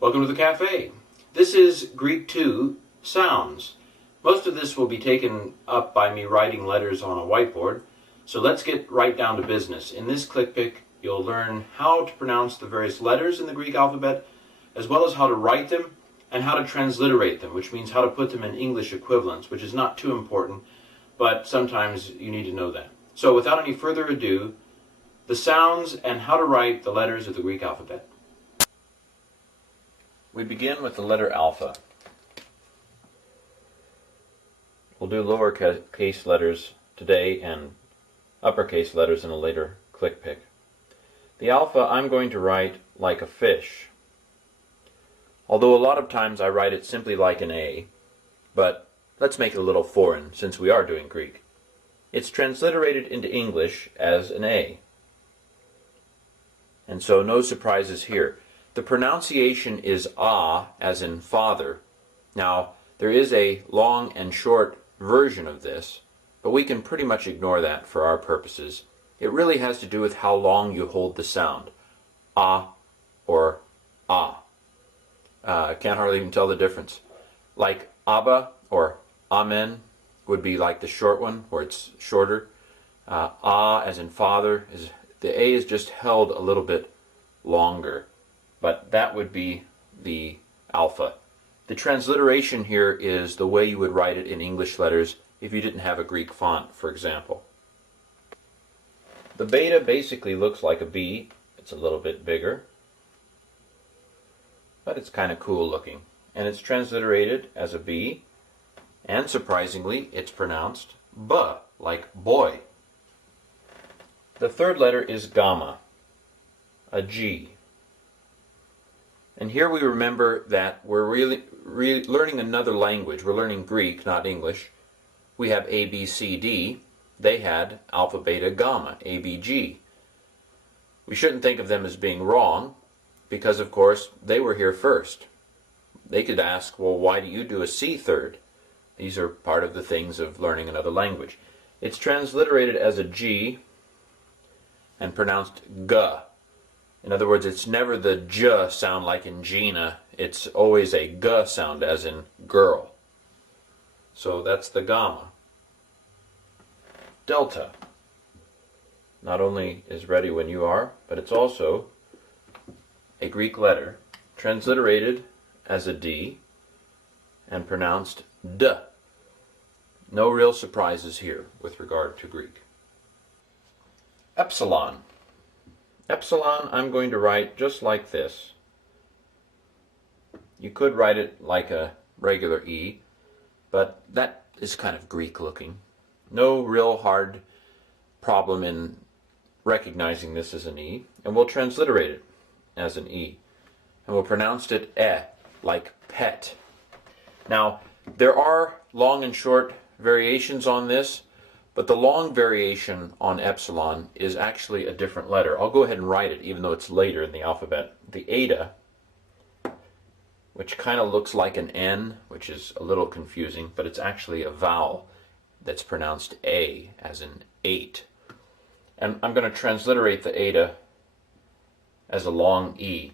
Welcome to the cafe. This is Greek 2, sounds. Most of this will be taken up by me writing letters on a whiteboard, so let's get right down to business. In this click pick, you'll learn how to pronounce the various letters in the Greek alphabet, as well as how to write them and how to transliterate them, which means how to put them in English equivalents, which is not too important, but sometimes you need to know that. So without any further ado, the sounds and how to write the letters of the Greek alphabet. We begin with the letter alpha. We'll do lowercase letters today and uppercase letters in a later click pick. The alpha I'm going to write like a fish, although a lot of times I write it simply like an A, but let's make it a little foreign since we are doing Greek. It's transliterated into English as an A, and so no surprises here. The pronunciation is ah, as in father. Now, there is a long and short version of this, but we can pretty much ignore that for our purposes. It really has to do with how long you hold the sound. Ah or ah. Can't hardly even tell the difference. Like Abba or Amen would be like the short one, where it's shorter. Ah, as in father, the A is just held a little bit longer. But that would be the alpha. The transliteration here is the way you would write it in English letters if you didn't have a Greek font, for example. The beta basically looks like a B. It's a little bit bigger, but it's kind of cool looking. And it's transliterated as a B, and surprisingly, it's pronounced B, like boy. The third letter is gamma, a G. And here we remember that we're really learning another language. We're learning Greek, not English. We have A, B, C, D. They had alpha, beta, gamma, A, B, G. We shouldn't think of them as being wrong, because of course they were here first. They could ask, well, why do you do a C third? These are part of the things of learning another language. It's transliterated as a G and pronounced G. In other words, it's never the J sound like in Gina. It's always a G sound as in girl. So that's the gamma. Delta. Not only is ready when you are, but it's also a Greek letter, transliterated as a D and pronounced D. No real surprises here with regard to Greek. Epsilon. Epsilon I'm going to write just like this. You could write it like a regular E, but that is kind of Greek looking. No real hard problem in recognizing this as an E, and we'll transliterate it as an E. And we'll pronounce it like pet. Now, there are long and short variations on this, but the long variation on epsilon is actually a different letter. I'll go ahead and write it, even though it's later in the alphabet. The eta, which kind of looks like an N, which is a little confusing, but it's actually a vowel that's pronounced A, as in 8. And I'm going to transliterate the eta as a long E.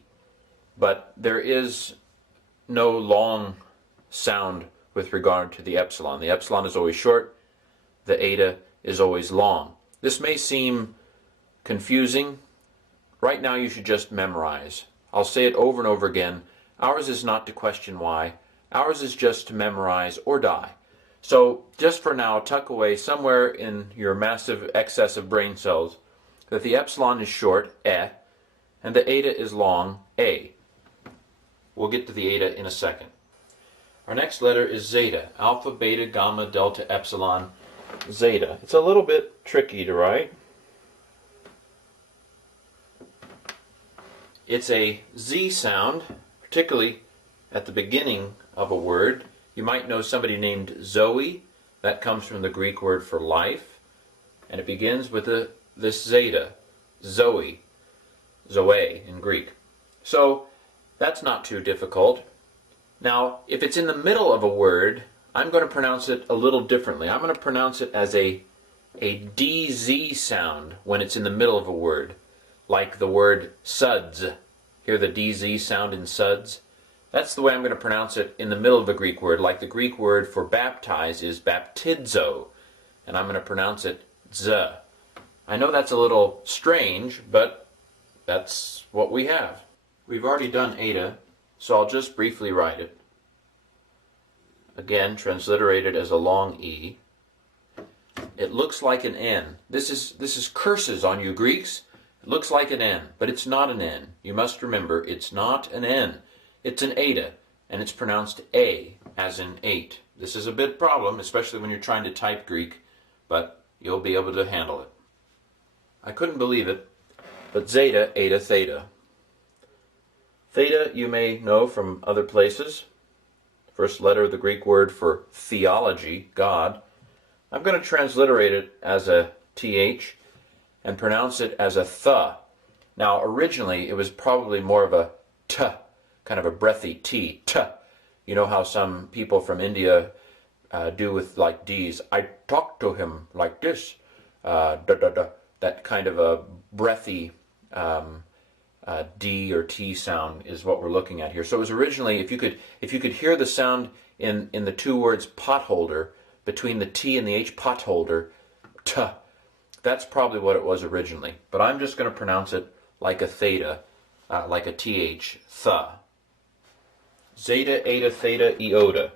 But there is no long sound with regard to the epsilon. The epsilon is always short. The eta is always long. This may seem confusing. Right now you should just memorize. I'll say it over and over again. Ours is not to question why. Ours is just to memorize or die. So just for now, tuck away somewhere in your massive excess of brain cells that the epsilon is short, and the eta is long, A. We'll get to the eta in a second. Our next letter is zeta. Alpha, beta, gamma, delta, epsilon, zeta. It's a little bit tricky to write. It's a Z sound, particularly at the beginning of a word. You might know somebody named Zoe. That comes from the Greek word for life. And it begins with this zeta, Zoe, Zoe in Greek. So that's not too difficult. Now, if it's in the middle of a word, I'm going to pronounce it a little differently. I'm going to pronounce it as a DZ sound when it's in the middle of a word, like the word suds. Hear the DZ sound in suds? That's the way I'm going to pronounce it in the middle of a Greek word, like the Greek word for baptize is baptizo, and I'm going to pronounce it z. I know that's a little strange, but that's what we have. We've already done eta, so I'll just briefly write it. Again, transliterated as a long E. It looks like an N. This is curses on you Greeks. It looks like an N, but it's not an N. You must remember, it's not an N. It's an eta, and it's pronounced A, as in 8. This is a bit problem, especially when you're trying to type Greek, but you'll be able to handle it. I couldn't believe it, but zeta, eta, theta. Theta you may know from other places. First letter of the Greek word for theology, God. I'm going to transliterate it as a th and pronounce it as a th. Now originally it was probably more of a t, kind of a breathy t, t. You know how some people from India do with like D's. I talk to him like this. Da, da, da. That kind of a breathy D or T sound is what we're looking at here. So it was originally, if you could hear the sound in the two words potholder, between the T and the H, potholder, t, that's probably what it was originally. But I'm just going to pronounce it like a theta, like a th, th. Zeta, eta, theta, iota.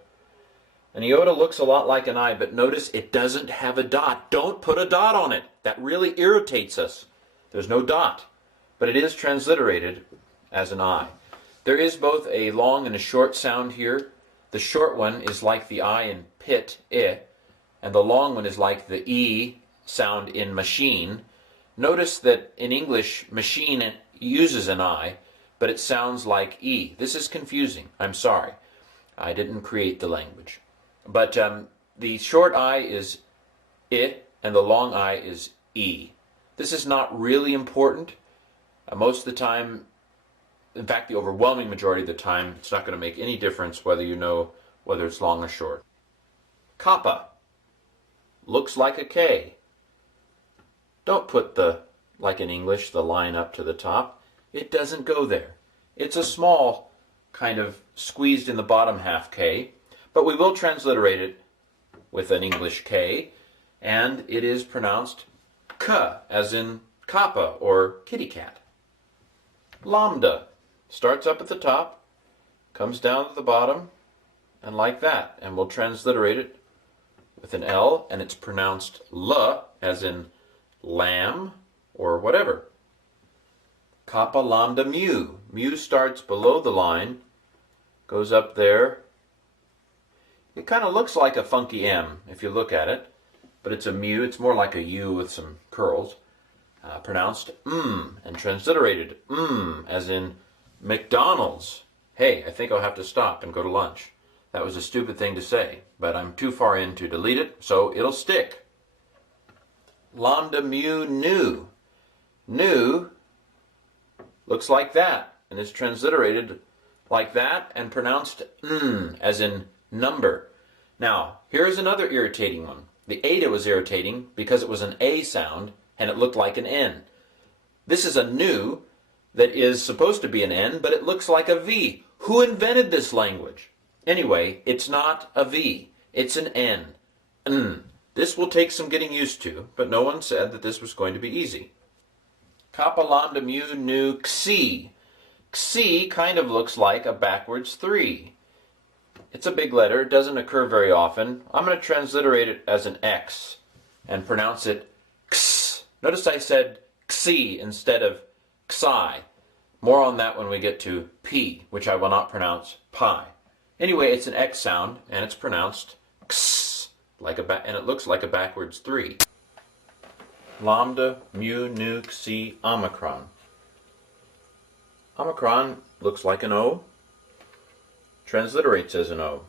An iota looks a lot like an I, but notice it doesn't have a dot. Don't put a dot on it. That really irritates us. There's no dot, but it is transliterated as an I. There is both a long and a short sound here. The short one is like the I in pit, I, and the long one is like the E sound in machine. Notice that in English, machine uses an I, but it sounds like E. This is confusing. I'm sorry. I didn't create the language. But the short I is I, and the long I is E. This is not really important. Most of the time, in fact, the overwhelming majority of the time, it's not going to make any difference whether you know whether it's long or short. Kappa looks like a K. Don't put the, like in English, the line up to the top. It doesn't go there. It's a small kind of squeezed in the bottom half K, but we will transliterate it with an English K, and it is pronounced K, as in Kappa or kitty cat. Lambda starts up at the top, comes down to the bottom, and like that, and we'll transliterate it with an L, and it's pronounced L, as in lamb or whatever. Kappa, lambda, mu. Mu starts below the line, goes up there. It kind of looks like a funky M if you look at it, but it's a mu. It's more like a U with some curls. Pronounced and transliterated as in McDonald's. Hey, I think I'll have to stop and go to lunch. That was a stupid thing to say, but I'm too far in to delete it, so it'll stick. Lambda, mu, nu. Nu looks like that, and is transliterated like that and pronounced as in number. Now, here's another irritating one. The eta was irritating because it was an A sound and it looked like an N. This is a nu that is supposed to be an N, but it looks like a V. Who invented this language? Anyway, it's not a V. It's an N. This will take some getting used to, but no one said that this was going to be easy. Kappa, lambda, mu, nu, xi. Xi kind of looks like a backwards 3. It's a big letter. It doesn't occur very often. I'm going to transliterate it as an X and pronounce it x. Notice I said xi instead of xi. More on that when we get to P, which I will not pronounce pi. Anyway, it's an X sound, and it's pronounced x, and it looks like a backwards 3. Lambda, mu, nu, xi, Omicron. Omicron looks like an O, transliterates as an O.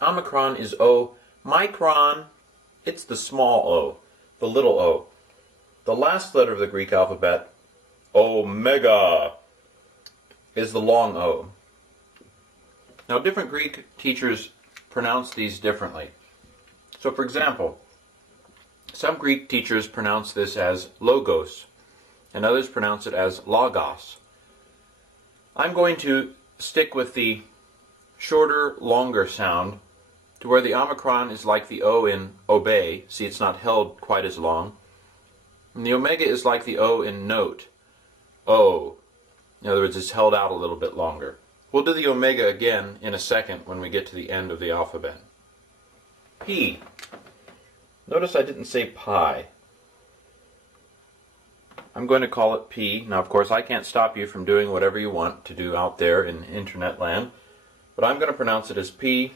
Omicron is O. Micron, it's the small o, the little o. The last letter of the Greek alphabet, Omega, is the long O. Now, different Greek teachers pronounce these differently. So, for example, some Greek teachers pronounce this as logos, and others pronounce it as logos. I'm going to stick with the shorter, longer sound to where the Omicron is like the O in obey. See, it's not held quite as long. And the Omega is like the O in note. O. In other words, it's held out a little bit longer. We'll do the Omega again in a second when we get to the end of the alphabet. P. Notice I didn't say pi. I'm going to call it P. Now, of course, I can't stop you from doing whatever you want to do out there in internet land, but I'm going to pronounce it as P,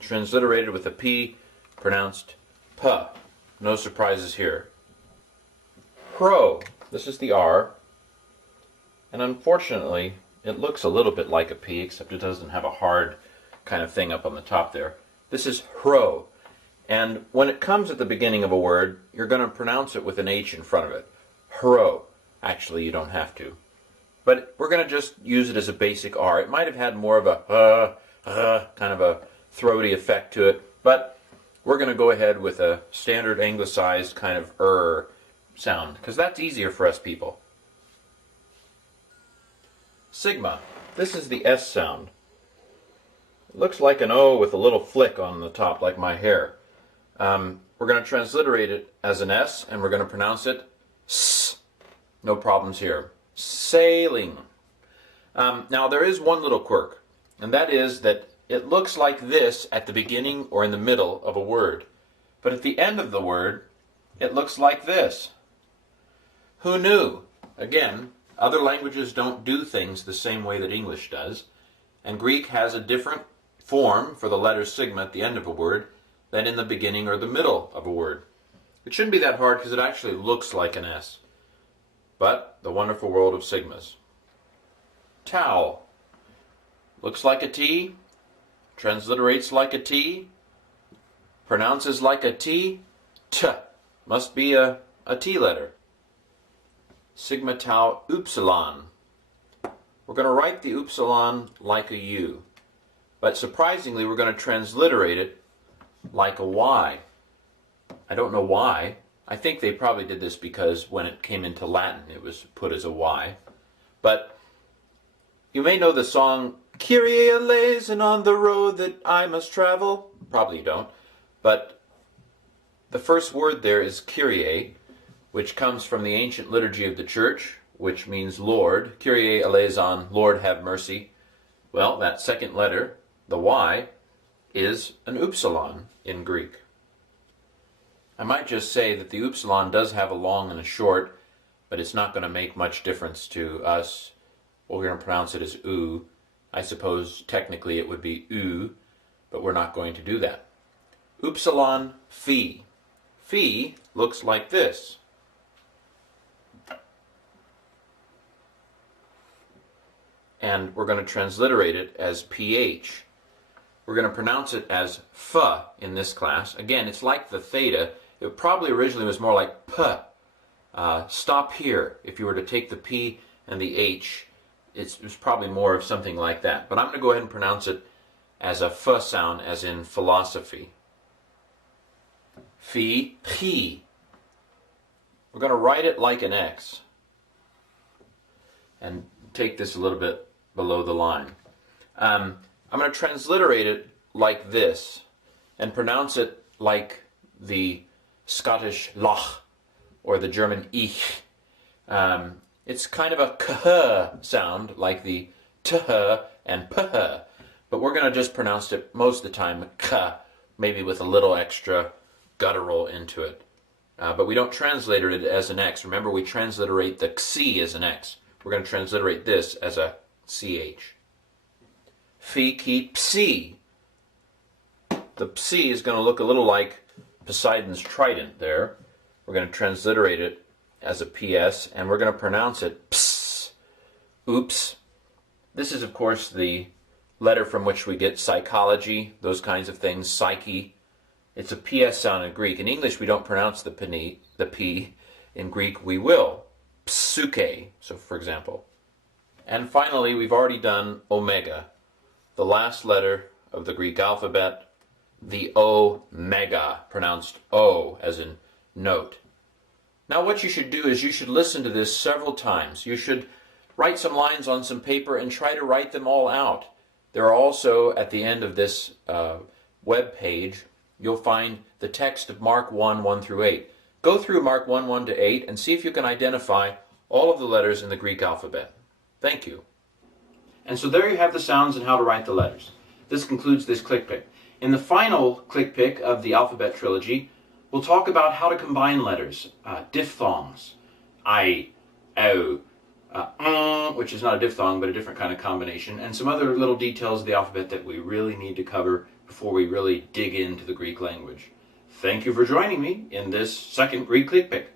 transliterated with a P, pronounced P. No surprises here. Pro. This is the R, and unfortunately, it looks a little bit like a P, except it doesn't have a hard kind of thing up on the top there. This is hro, and when it comes at the beginning of a word, you're going to pronounce it with an H in front of it. Hro. Actually, you don't have to. But we're going to just use it as a basic R. It might have had more of a kind of a throaty effect to it, but we're going to go ahead with a standard anglicized kind of sound, because that's easier for us people. Sigma. This is the S sound. It looks like an O with a little flick on the top, like my hair. We're going to transliterate it as an S, and we're going to pronounce it S. No problems here. Sailing. Now there is one little quirk, and that is that it looks like this at the beginning or in the middle of a word, but at the end of the word it looks like this. Who knew? Again, other languages don't do things the same way that English does, and Greek has a different form for the letter sigma at the end of a word than in the beginning or the middle of a word. It shouldn't be that hard because it actually looks like an S. But the wonderful world of sigmas. Tau. Looks like a T, transliterates like a T, pronounces like a T, T. Must be a T letter. Sigma tau upsilon. We're going to write the upsilon like a U, but surprisingly we're going to transliterate it like a Y. I don't know why. I think they probably did this because when it came into Latin it was put as a Y. But you may know the song, Kyrie eleison on the road that I must travel. Probably you don't. But the first word there is Kyrie, which comes from the ancient liturgy of the church, which means Lord. Kyrie eleison, Lord have mercy. Well, that second letter, the Y, is an upsilon in Greek. I might just say that the upsilon does have a long and a short, but it's not going to make much difference to us. We're going to pronounce it as U. I suppose technically it would be U, but we're not going to do that. Upsilon phi. Phi looks like this. And we're going to transliterate it as PH. We're going to pronounce it as F in this class. Again, it's like the theta. It probably originally was more like P. Stop here. If you were to take the P and the H, it was probably more of something like that. But I'm going to go ahead and pronounce it as a F sound, as in philosophy. Phi, chi. We're going to write it like an X. And take this a little bit below the line. I'm going to transliterate it like this and pronounce it like the Scottish lach or the German ich. It's kind of a kh sound like the th and ph, but we're going to just pronounce it most of the time k, maybe with a little extra guttural into it. But we don't translate it as an X. Remember, we transliterate the xi as an X. We're going to transliterate this as a ch. Phi, ki, psi. The psi is going to look a little like Poseidon's trident there. We're going to transliterate it as a ps, and we're going to pronounce it ps. Oops. This is, of course, the letter from which we get psychology, those kinds of things, psyche. It's a ps sound in Greek. In English, we don't pronounce the p. In Greek, we will. Psuke, so for example. And finally, we've already done omega, the last letter of the Greek alphabet, the omega, pronounced O as in note. Now what you should do is you should listen to this several times. You should write some lines on some paper and try to write them all out. There are also, at the end of this web page, you'll find the text of Mark 1, 1 through 8. Go through Mark 1, 1 to 8 and see if you can identify all of the letters in the Greek alphabet. Thank you. And so there you have the sounds and how to write the letters. This concludes this click pick. In the final click pick of the alphabet trilogy, we'll talk about how to combine letters, diphthongs, I, O, which is not a diphthong but a different kind of combination, and some other little details of the alphabet that we really need to cover before we really dig into the Greek language. Thank you for joining me in this second Greek click pick.